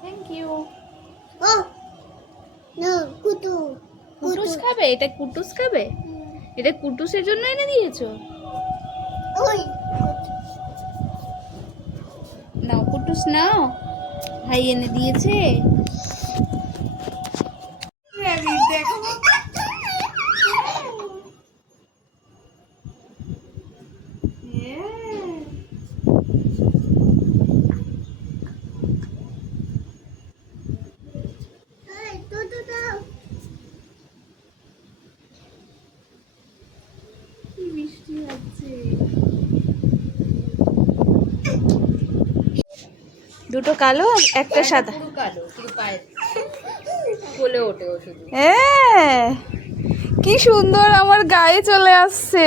Thank you. Kutus খাবে? এটা কুটুস খাবে? এটা কুটুসের জন্য এনে দিয়েছো? নাও কুটুস নাও, ভাই এনে দিয়েছে। দেখো বৃষ্টি হচ্ছে। দুটো কালো একটা সাদা। পুরো কালো, শুধু পায়ে কোলে ওঠে ও শুধু। হ্যাঁ, কি সুন্দর আমার গায়ে চলে আসছে।